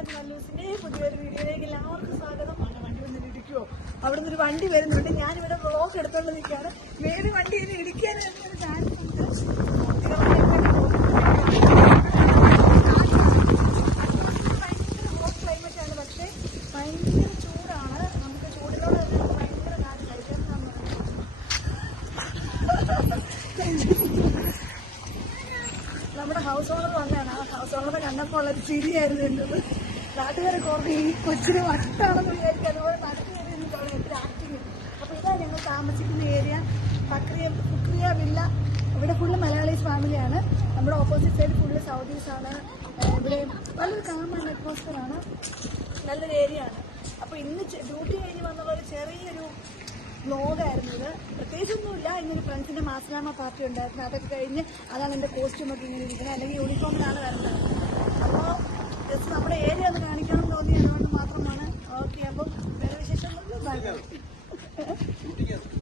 ഷാനത്ത് മല്ലൂസിന്റെ പുതിയൊരു വീഡിയോയിലേക്ക് എല്ലാവർക്കും സ്വാഗതം. അവിടെ വണ്ടി വന്ന് ഇടിക്കുവോ? അവിടെ നിന്നൊരു വണ്ടി വരുന്നുണ്ട്. ഞാനിവിടെ ബ്ലോക്ക് എടുത്തോണ്ട് നിൽക്കുകയാണ്. വേറെ വണ്ടി ഇനി ഇടിക്കാൻ ഒരു ചാൻസ് ഉണ്ട്. ക്ലൈമറ്റ് ആണ് പക്ഷേ ഭയങ്കര ചൂടാണ്. നമുക്ക് ചൂടിനോട് ഭയങ്കര കാര്യം കഴിക്കാൻ ഹൗസ് ഓണർ വന്നതാണ്. ആ ഹൗസ് ഓണറെ കണ്ടപ്പോൾ ഉള്ളൊരു ചിരിയായിരുന്നു എന്റെത്. നാട്ടുകാരെ കുറേ ഈ കൊച്ചിന് വട്ടാണെന്ന് വിചാരിക്കും അതുപോലെ നാട്ടുകാരെ എത്ര ആക്ടിങ് അപ്പോൾ ഇതാ ഞങ്ങൾ താമസിക്കുന്ന ഏരിയ പക്രിയ ബുക്രിയ വില്ല ഇവിടെ ഫുള്ള് മലയാളീസ് ഫാമിലിയാണ് നമ്മുടെ ഓപ്പോസിറ്റ് സൈഡ് ഫുള്ള് ആണ്. ഇവിടെ നല്ലൊരു കാമാണ് അറ്റ്മോസ്ഫിയർ ആണ്. നല്ലൊരു ഏരിയ ആണ്. അപ്പോൾ ഇന്ന് ഡ്യൂട്ടി കഴിഞ്ഞ് വന്നുള്ള ചെറിയൊരു വ്ലോഗായിരുന്നു ഇത്. പ്രത്യേകിച്ചൊന്നുമില്ല. ഇങ്ങനെ ഫ്രണ്ട്സിന്റെ മാസ്ലാമ പാർട്ടി ഉണ്ടായിരുന്നു. അതൊക്കെ കഴിഞ്ഞ് അതാണ് എന്റെ കോസ്റ്റ്യൂം ഒക്കെ ഇങ്ങനെ ഇരിക്കുന്നത്. അല്ലെങ്കിൽ യൂണിഫോമിലാണ് വരുന്നത് അപ്പോൾ ജസ്റ്റ് നമ്മുടെ ഏരിയ ഒന്ന് കാണിക്കണം തോന്നി അതുകൊണ്ട് മാത്രമാണ്. ഓക്കെ അപ്പം വേറെ വിശേഷം